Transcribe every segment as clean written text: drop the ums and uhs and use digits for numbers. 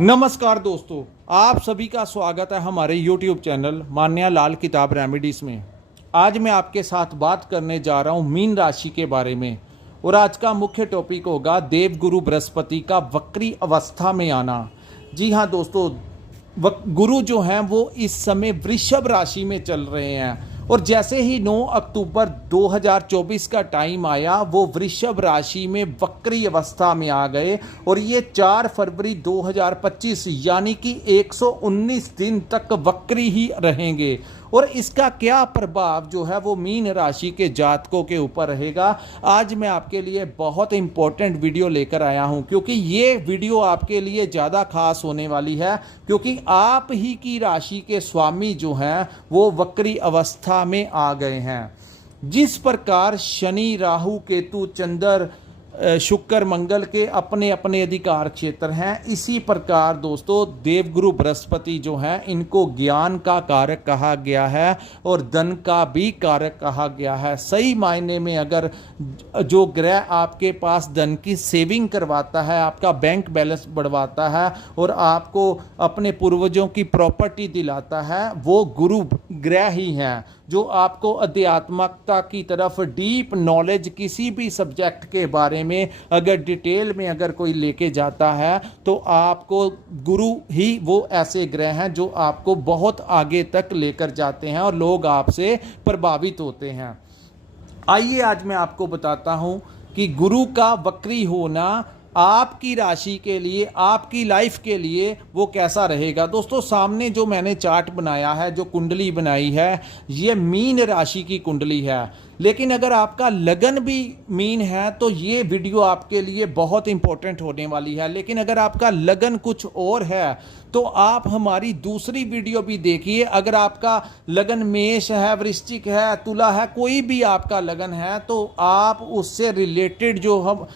नमस्कार दोस्तों, आप सभी का स्वागत है हमारे YouTube चैनल मान्या लाल किताब रेमेडीज में। आज मैं आपके साथ बात करने जा रहा हूँ मीन राशि के बारे में। और आज का मुख्य टॉपिक होगा देवगुरु बृहस्पति का वक्री अवस्था में आना। जी हाँ दोस्तों, गुरु जो हैं वो इस समय वृषभ राशि में चल रहे हैं और जैसे ही 9 अक्टूबर 2024 का टाइम आया वो वृषभ राशि में वक्री अवस्था में आ गए और ये 4 फरवरी 2025 यानी कि 119 दिन तक वक्री ही रहेंगे। और इसका क्या प्रभाव जो है वो मीन राशि के जातकों के ऊपर रहेगा, आज मैं आपके लिए बहुत इंपॉर्टेंट वीडियो लेकर आया हूं, क्योंकि ये वीडियो आपके लिए ज़्यादा खास होने वाली है, क्योंकि आप ही की राशि के स्वामी जो हैं वो वक्री अवस्था में आ गए हैं। जिस प्रकार शनि, राहु, केतु, चंद्र, शुक्र, मंगल के अपने अपने अधिकार क्षेत्र हैं, इसी प्रकार दोस्तों देवगुरु बृहस्पति जो हैं इनको ज्ञान का कारक कहा गया है और धन का भी कारक कहा गया है। सही मायने में अगर जो ग्रह आपके पास धन की सेविंग करवाता है, आपका बैंक बैलेंस बढ़वाता है और आपको अपने पूर्वजों की प्रॉपर्टी दिलाता है, वो गुरु ग्रह ही हैं, जो आपको अध्यात्मकता की तरफ डीप नॉलेज किसी भी सब्जेक्ट के बारे में अगर डिटेल में अगर कोई लेके जाता है तो आपको गुरु ही वो ऐसे ग्रह हैं जो आपको बहुत आगे तक लेकर जाते हैं और लोग आपसे प्रभावित होते हैं। आइए आज मैं आपको बताता हूं कि गुरु का वक्री होना आपकी राशि के लिए, आपकी लाइफ के लिए वो कैसा रहेगा। दोस्तों सामने जो मैंने चार्ट बनाया है, जो कुंडली बनाई है, ये मीन राशि की कुंडली है। लेकिन अगर आपका लगन भी मीन है तो ये वीडियो आपके लिए बहुत इंपॉर्टेंट होने वाली है। लेकिन अगर आपका लगन कुछ और है तो आप हमारी दूसरी वीडियो भी देखिए। अगर आपका लगन मेष है, वृश्चिक है, तुला है, कोई भी आपका लगन है तो आप उससे रिलेटेड जो हम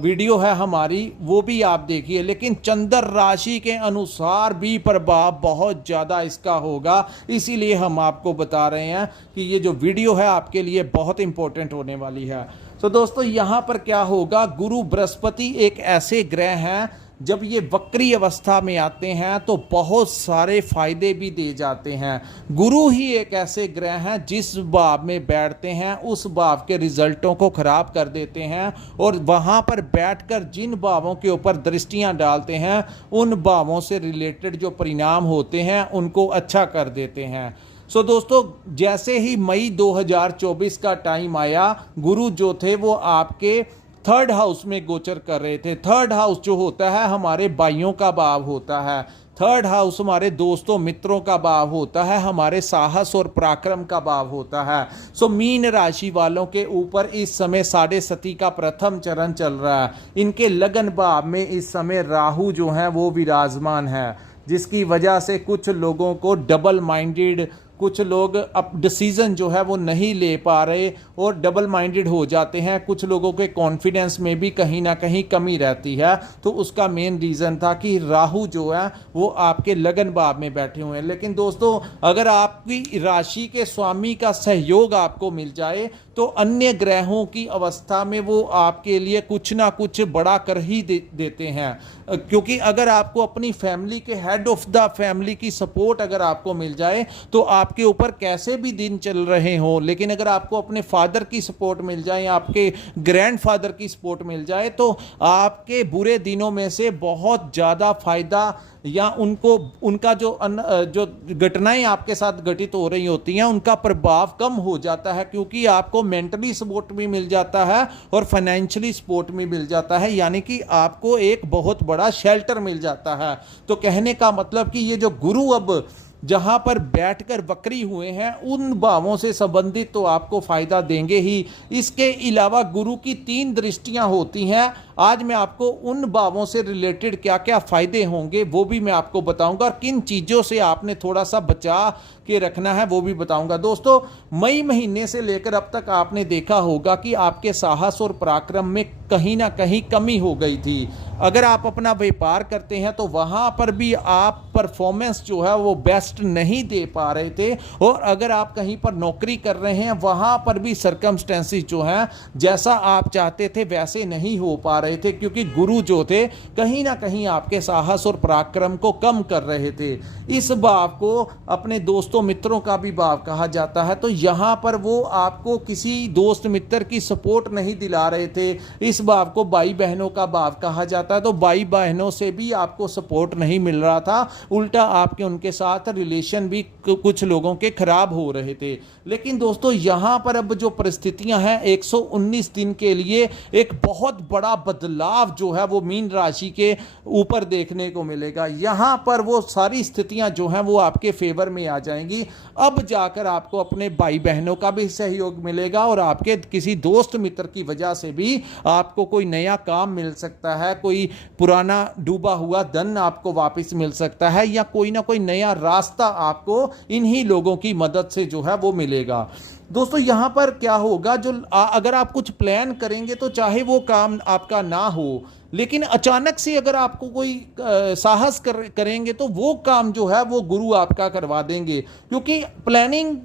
वीडियो है हमारी वो भी आप देखिए। लेकिन चंद्र राशि के अनुसार भी प्रभाव बहुत ज़्यादा इसका होगा, इसीलिए हम आपको बता रहे हैं कि ये जो वीडियो है आपके लिए बहुत इंपॉर्टेंट होने वाली है। तो दोस्तों यहाँ पर क्या होगा, गुरु बृहस्पति एक ऐसे ग्रह हैं जब ये वक्री अवस्था में आते हैं तो बहुत सारे फायदे भी दे जाते हैं। गुरु ही एक ऐसे ग्रह हैं जिस भाव में बैठते हैं उस भाव के रिजल्टों को खराब कर देते हैं और वहां पर बैठकर जिन भावों के ऊपर दृष्टियां डालते हैं उन भावों से रिलेटेड जो परिणाम होते हैं उनको अच्छा कर देते हैं। सो दोस्तों जैसे ही मई 2024 का टाइम आया, गुरु जो थे वो आपके 3rd हाउस में गोचर कर रहे थे। 3rd हाउस जो होता है हमारे भाइयों का भाव होता है, 3rd हाउस हमारे दोस्तों मित्रों का भाव होता है, हमारे साहस और पराक्रम का भाव होता है। सो मीन राशि वालों के ऊपर इस समय साढ़े सती का प्रथम चरण चल रहा है। इनके लगन भाव में इस समय राहु जो है वो विराजमान है, जिसकी वजह से कुछ लोगों को डबल माइंडेड, कुछ लोग अब डिसीजन जो है वो नहीं ले पा रहे और डबल माइंडेड हो जाते हैं। कुछ लोगों के कॉन्फिडेंस में भी कहीं ना कहीं कमी रहती है। तो उसका मेन रीज़न था कि राहु जो है वो आपके लगन भाव में बैठे हुए हैं। लेकिन दोस्तों अगर आपकी राशि के स्वामी का सहयोग आपको मिल जाए तो अन्य ग्रहों की अवस्था में वो आपके लिए कुछ ना कुछ बड़ा कर ही देते हैं। क्योंकि अगर आपको अपनी फैमिली के हेड ऑफ द फैमिली की सपोर्ट अगर आपको मिल जाए तो आपके ऊपर कैसे भी दिन चल रहे हो, लेकिन अगर आपको अपने फादर की सपोर्ट मिल जाए, आपके ग्रैंडफादर की सपोर्ट मिल जाए तो आपके बुरे दिनों में से बहुत ज़्यादा फायदा या उनका जो घटनाएं आपके साथ घटित हो रही होती हैं उनका प्रभाव कम हो जाता है, क्योंकि आपको मेंटली सपोर्ट भी मिल जाता है और फाइनेंशियली सपोर्ट भी मिल जाता है, यानी कि आपको एक बहुत बड़ा शेल्टर मिल जाता है। तो कहने का मतलब कि ये जो गुरु अब जहां पर बैठकर वक्री हुए हैं उन भावों से संबंधित तो आपको फायदा देंगे ही। इसके अलावा गुरु की 3 दृष्टियां होती हैं। आज मैं आपको उन भावों से रिलेटेड क्या क्या फायदे होंगे वो भी मैं आपको बताऊंगा और किन चीज़ों से आपने थोड़ा सा बचा के रखना है वो भी बताऊंगा। दोस्तों मई महीने से लेकर अब तक आपने देखा होगा कि आपके साहस और पराक्रम में कहीं ना कहीं कमी हो गई थी। अगर आप अपना व्यापार करते हैं तो वहाँ पर भी आप परफॉर्मेंस जो है वो बेस्ट नहीं दे पा रहे थे, और अगर आप कहीं पर नौकरी कर रहे हैं वहाँ पर भी सर्कमस्टेंसेस जो हैं जैसा आप चाहते थे वैसे नहीं हो पा रहे थे, क्योंकि गुरु जो थे कहीं ना कहीं आपके साहस और पराक्रम को कम कर रहे थे। इस भाव को अपने दोस्तों मित्रों का भी भाव कहा जाता है। तो यहाँ पर वो आपको किसी दोस्त मित्र की सपोर्ट नहीं दिला रहे थे, इस भाव को भाई बहनों का भाव कहा जाता है। तो भाई बहनों से भी आपको सपोर्ट नहीं मिल रहा था, उल्टा आपके उनके साथ रिलेशन भी कुछ लोगों के खराब हो रहे थे। लेकिन दोस्तों यहाँ पर अब जो परिस्थितियां हैं 119 दिन के लिए एक बहुत बड़ा बदलाव जो है वो मीन राशि के ऊपर देखने को मिलेगा। यहाँ पर वो सारी स्थितियां जो हैं वो आपके फेवर में आ जाएंगी। अब जाकर आपको अपने भाई बहनों का भी सहयोग मिलेगा, और आपके किसी दोस्त मित्र की वजह से भी आपको कोई नया काम मिल सकता है, कोई पुराना डूबा हुआ धन आपको वापस मिल सकता है, या कोई ना कोई नया रास्ता आपको इन्हीं लोगों की मदद से जो है वो मिलेगा। दोस्तों यहाँ पर क्या होगा, जो अगर आप कुछ प्लान करेंगे तो चाहे वो काम आपका ना हो, लेकिन अचानक से अगर आपको कोई साहस करेंगे तो वो काम जो है वो गुरु आपका करवा देंगे, क्योंकि प्लानिंग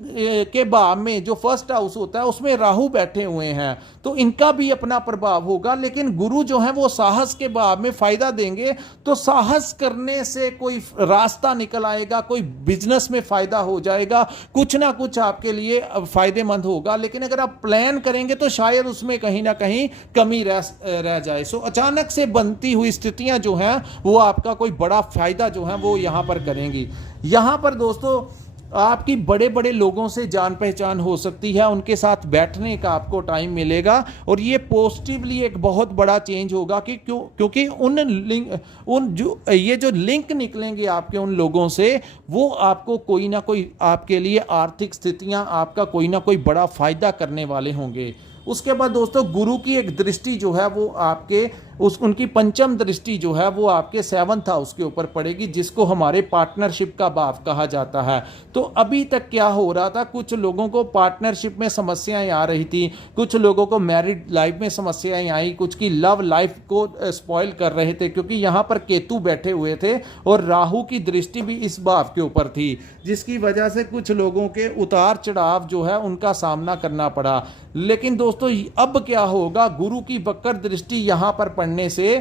के भाव में जो फर्स्ट हाउस होता है उसमें राहु बैठे हुए हैं, तो इनका भी अपना प्रभाव होगा। लेकिन गुरु जो है वो साहस के भाव में फायदा देंगे, तो साहस करने से कोई रास्ता निकल आएगा, कोई बिजनेस में फायदा हो जाएगा, कुछ ना कुछ आपके लिए फायदेमंद होगा। लेकिन अगर आप प्लान करेंगे तो शायद उसमें कहीं ना कहीं कमी रह जाए। सो अचानक से बनती हुई स्थितियां जो हैं वो आपका कोई बड़ा फायदा जो है वो यहां पर करेंगी। यहां पर दोस्तों आपकी बड़े बड़े लोगों से जान पहचान हो सकती है, उनके साथ बैठने का आपको टाइम मिलेगा, और ये पॉजिटिवली एक बहुत बड़ा चेंज होगा कि क्योंकि ये जो लिंक निकलेंगे आपके उन लोगों से, वो आपको कोई ना कोई आपके लिए आर्थिक स्थितियां आपका कोई ना कोई बड़ा फायदा करने वाले होंगे। उसके बाद दोस्तों गुरु की एक दृष्टि जो है वो आपके उनकी पंचम दृष्टि जो है वो आपके 7th हाउस के ऊपर पड़ेगी, जिसको हमारे पार्टनरशिप का भाव कहा जाता है। तो अभी तक क्या हो रहा था, कुछ लोगों को पार्टनरशिप में समस्याएं आ रही थी, कुछ लोगों को मैरिड लाइफ में समस्याएं आई, कुछ की लव लाइफ को स्पॉइल कर रहे थे, क्योंकि यहाँ पर केतु बैठे हुए थे और राहु की दृष्टि भी इस भाव के ऊपर थी, जिसकी वजह से कुछ लोगों के उतार चढ़ाव जो है उनका सामना करना पड़ा। लेकिन दोस्तों अब क्या होगा, गुरु की वक्र दृष्टि यहाँ पर पड़ने से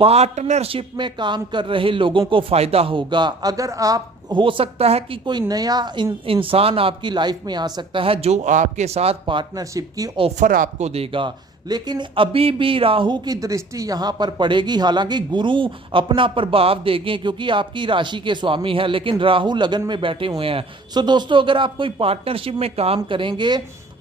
पार्टनरशिप में काम कर रहे लोगों को फायदा होगा। अगर आप हो सकता है कि कोई नया इंसान आपकी लाइफ में आ सकता है जो आपके साथ पार्टनरशिप की ऑफर आपको देगा, लेकिन अभी भी राहु की दृष्टि यहां पर पड़ेगी। हालांकि गुरु अपना प्रभाव देंगे क्योंकि आपकी राशि के स्वामी है, लेकिन राहु लगन में बैठे हुए हैं। सो दोस्तों अगर आप कोई पार्टनरशिप में काम करेंगे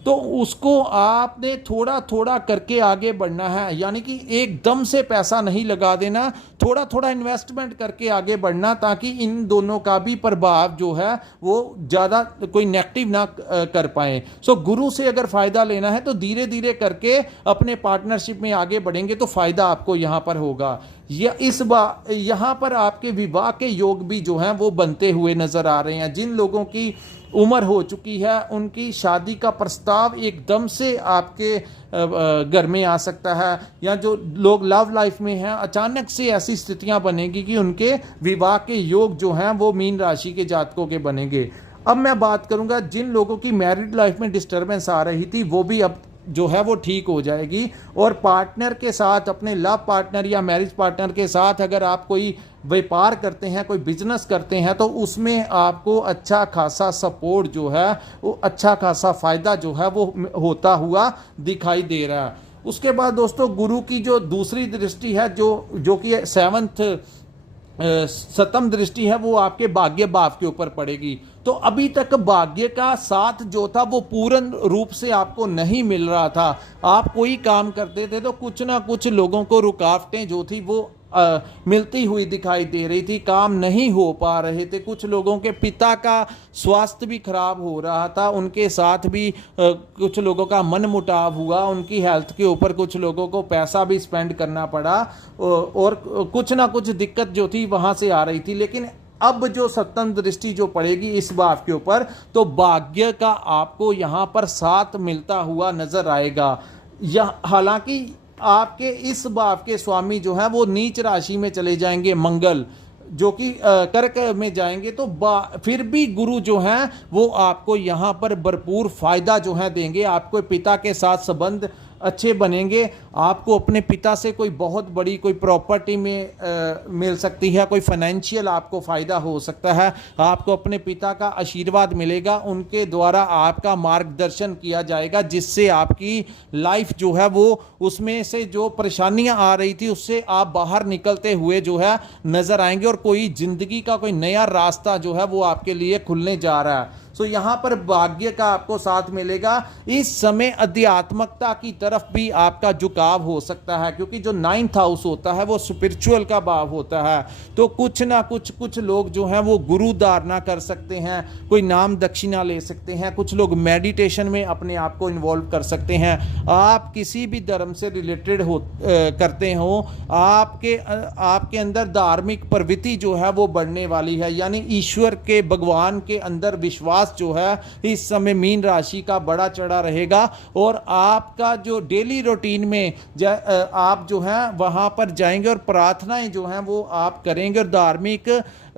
तो उसको आपने थोड़ा थोड़ा करके आगे बढ़ना है, यानी कि एकदम से पैसा नहीं लगा देना, थोड़ा थोड़ा इन्वेस्टमेंट करके आगे बढ़ना, ताकि इन दोनों का भी प्रभाव जो है वो ज़्यादा कोई नेगेटिव ना कर पाए। सो गुरु से अगर फ़ायदा लेना है तो धीरे धीरे करके अपने पार्टनरशिप में आगे बढ़ेंगे तो फ़ायदा आपको यहाँ पर होगा। यहाँ पर आपके विवाह के योग भी जो हैं वो बनते हुए नज़र आ रहे हैं। जिन लोगों की उम्र हो चुकी है उनकी शादी का प्रस्ताव एकदम से आपके घर में आ सकता है, या जो लोग लव लाइफ में हैं अचानक से ऐसी स्थितियां बनेगी कि उनके विवाह के योग जो हैं वो मीन राशि के जातकों के बनेंगे। अब मैं बात करूंगा जिन लोगों की मैरिड लाइफ में डिस्टर्बेंस आ रही थी वो भी अब जो है वो ठीक हो जाएगी, और पार्टनर के साथ अपने लव पार्टनर या मैरिज पार्टनर के साथ अगर आप कोई व्यापार करते हैं, कोई बिजनेस करते हैं, तो उसमें आपको अच्छा खासा सपोर्ट जो है वो अच्छा खासा फायदा जो है वो होता हुआ दिखाई दे रहा है। उसके बाद दोस्तों गुरु की जो दूसरी दृष्टि है जो कि 7th दृष्टि है वो आपके भाग्य भाव के ऊपर पड़ेगी। तो अभी तक भाग्य का साथ जो था वो पूर्ण रूप से आपको नहीं मिल रहा था। आप कोई काम करते थे तो कुछ ना कुछ लोगों को रुकावटें जो थी वो मिलती हुई दिखाई दे रही थी, काम नहीं हो पा रहे थे। कुछ लोगों के पिता का स्वास्थ्य भी खराब हो रहा था, उनके साथ भी कुछ लोगों का मन मुटाव हुआ, उनकी हेल्थ के ऊपर कुछ लोगों को पैसा भी स्पेंड करना पड़ा, और कुछ ना कुछ दिक्कत जो थी वहां से आ रही थी। लेकिन अब जो 7th दृष्टि जो पड़ेगी इस भाव के ऊपर, तो भाग्य का आपको यहाँ पर साथ मिलता हुआ नजर आएगा। हालांकि आपके इस भाव के स्वामी जो है वो नीच राशि में चले जाएंगे, मंगल जो कि कर्क में जाएंगे, तो फिर भी गुरु जो हैं वो आपको यहाँ पर भरपूर फायदा जो है देंगे। आपको पिता के साथ संबंध अच्छे बनेंगे, आपको अपने पिता से कोई बहुत बड़ी कोई प्रॉपर्टी में मिल सकती है, कोई फाइनेंशियल आपको फ़ायदा हो सकता है, आपको अपने पिता का आशीर्वाद मिलेगा, उनके द्वारा आपका मार्गदर्शन किया जाएगा, जिससे आपकी लाइफ जो है वो उसमें से जो परेशानियां आ रही थी उससे आप बाहर निकलते हुए जो है नज़र आएंगे और कोई ज़िंदगी का कोई नया रास्ता जो है वो आपके लिए खुलने जा रहा है। तो यहाँ पर भाग्य का आपको साथ मिलेगा। इस समय अध्यात्मकता की तरफ भी आपका झुकाव हो सकता है, क्योंकि जो 9th हाउस होता है वो स्पिरिचुअल का भाव होता है। तो कुछ ना कुछ लोग जो हैं वो गुरु धारणा कर सकते हैं, कोई नाम दक्षिणा ले सकते हैं, कुछ लोग मेडिटेशन में अपने आप को इन्वॉल्व कर सकते हैं। आप किसी भी धर्म से रिलेटेड करते हो, आपके अंदर धार्मिक प्रवृत्ति जो है वो बढ़ने वाली है, यानी ईश्वर के, भगवान के अंदर विश्वास जो है इस समय मीन राशि का बड़ा चढ़ा रहेगा। और आपका जो डेली रूटीन में आप जो है वहां पर जाएंगे और प्रार्थनाएं जो हैं वो आप करेंगे और धार्मिक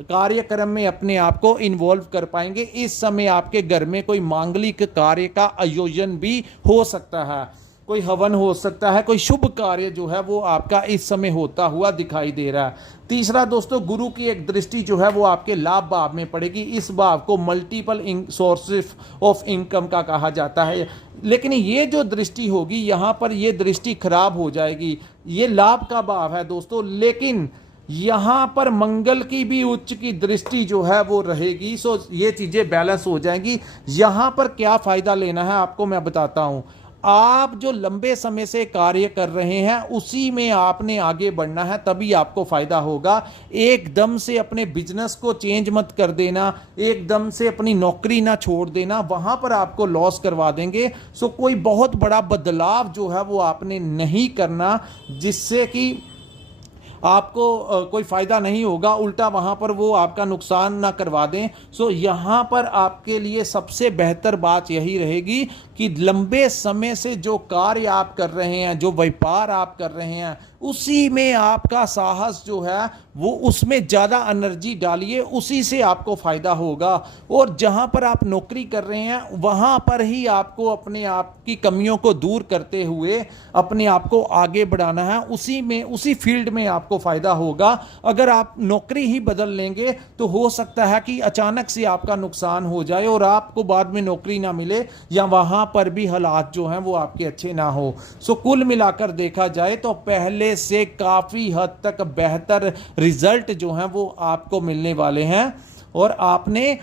कार्यक्रम में अपने आप को इन्वॉल्व कर पाएंगे। इस समय आपके घर में कोई मांगलिक कार्य का आयोजन भी हो सकता है, कोई हवन हो सकता है, कोई शुभ कार्य जो है वो आपका इस समय होता हुआ दिखाई दे रहा है। तीसरा दोस्तों, गुरु की एक दृष्टि जो है वो आपके लाभ भाव में पड़ेगी। इस भाव को मल्टीपल सोर्सेस ऑफ इनकम का कहा जाता है, लेकिन ये जो दृष्टि होगी यहाँ पर ये दृष्टि खराब हो जाएगी। ये लाभ का भाव है दोस्तों, लेकिन यहाँ पर मंगल की भी उच्च की दृष्टि जो है वो रहेगी। सो ये चीज़ें बैलेंस हो जाएंगी। यहाँ पर क्या फ़ायदा लेना है आपको मैं बताता हूँ। आप जो लंबे समय से कार्य कर रहे हैं उसी में आपने आगे बढ़ना है, तभी आपको फायदा होगा। एकदम से अपने बिजनेस को चेंज मत कर देना, एकदम से अपनी नौकरी ना छोड़ देना, वहां पर आपको लॉस करवा देंगे। सो कोई बहुत बड़ा बदलाव जो है वो आपने नहीं करना, जिससे कि आपको कोई फ़ायदा नहीं होगा, उल्टा वहाँ पर वो आपका नुकसान ना करवा दें। सो यहाँ पर आपके लिए सबसे बेहतर बात यही रहेगी कि लंबे समय से जो कार्य आप कर रहे हैं, जो व्यापार आप कर रहे हैं, उसी में आपका साहस जो है वो उसमें ज़्यादा एनर्जी डालिए, उसी से आपको फ़ायदा होगा। और जहाँ पर आप नौकरी कर रहे हैं वहाँ पर ही आपको अपने आप की कमियों को दूर करते हुए अपने आप को आगे बढ़ाना है, उसी फील्ड में आपको फ़ायदा होगा। अगर आप नौकरी ही बदल लेंगे तो हो सकता है कि अचानक से आपका नुकसान हो जाए और आपको बाद में नौकरी ना मिले, या वहाँ पर भी हालात जो हैं वो आपके अच्छे ना हो। सो कुल मिलाकर देखा जाए तो पहले से काफ़ी हद तक बेहतर रिजल्ट जो हैं वो आपको मिलने वाले हैं और आपने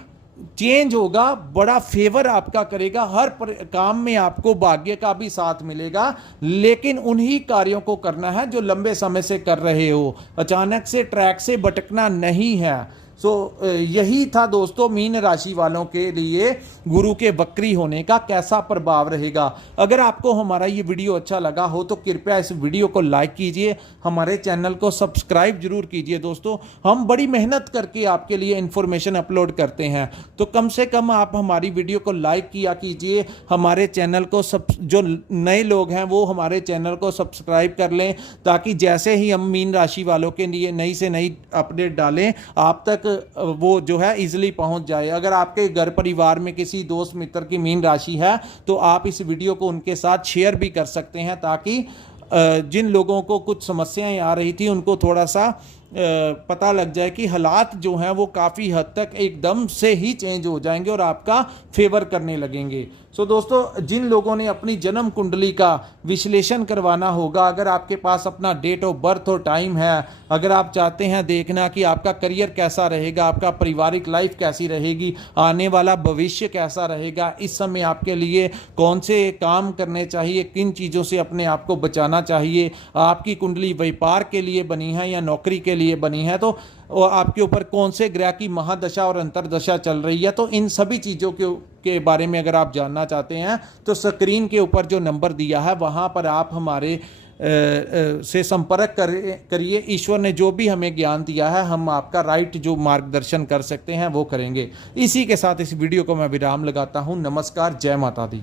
चेंज होगा, बड़ा फेवर आपका करेगा, हर काम में आपको भाग्य का भी साथ मिलेगा। लेकिन उन्हीं कार्यों को करना है जो लंबे समय से कर रहे हो, अचानक से ट्रैक से भटकना नहीं है। यही था दोस्तों मीन राशि वालों के लिए गुरु के वक्री होने का कैसा प्रभाव रहेगा। अगर आपको हमारा ये वीडियो अच्छा लगा हो तो कृपया इस वीडियो को लाइक कीजिए, हमारे चैनल को सब्सक्राइब जरूर कीजिए। दोस्तों हम बड़ी मेहनत करके आपके लिए इन्फॉर्मेशन अपलोड करते हैं, तो कम से कम आप हमारी वीडियो को लाइक किया कीजिए, हमारे चैनल को जो नए लोग हैं वो हमारे चैनल को सब्सक्राइब कर लें, ताकि जैसे ही हम मीन राशि वालों के लिए नई से नई अपडेट डालें आप तक वो जो है इजीली पहुंच जाए। अगर आपके घर परिवार में किसी दोस्त मित्र की मीन राशि है तो आप इस वीडियो को उनके साथ शेयर भी कर सकते हैं, ताकि जिन लोगों को कुछ समस्याएं आ रही थी उनको थोड़ा सा पता लग जाए कि हालात जो हैं वो काफ़ी हद तक एकदम से ही चेंज हो जाएंगे और आपका फेवर करने लगेंगे। दोस्तों जिन लोगों ने अपनी जन्म कुंडली का विश्लेषण करवाना होगा, अगर आपके पास अपना डेट ऑफ बर्थ और टाइम है, अगर आप चाहते हैं देखना कि आपका करियर कैसा रहेगा, आपका पारिवारिक लाइफ कैसी रहेगी, आने वाला भविष्य कैसा रहेगा, इस समय आपके लिए कौन से काम करने चाहिए, किन चीज़ों से अपने आप को बचाना चाहिए, आपकी कुंडली व्यापार के लिए बनी है या नौकरी के लिए बनी है, तो आपके ऊपर कौन से ग्रह की महादशा और अंतरदशा चल रही है, तो इन सभी चीज़ों के बारे में अगर आप जानना चाहते हैं तो स्क्रीन के ऊपर जो नंबर दिया है वहाँ पर आप हमारे से संपर्क करिए। ईश्वर ने जो भी हमें ज्ञान दिया है हम आपका राइट जो मार्गदर्शन कर सकते हैं वो करेंगे। इसी के साथ इस वीडियो को मैं विराम लगाता हूँ। नमस्कार, जय माता दी।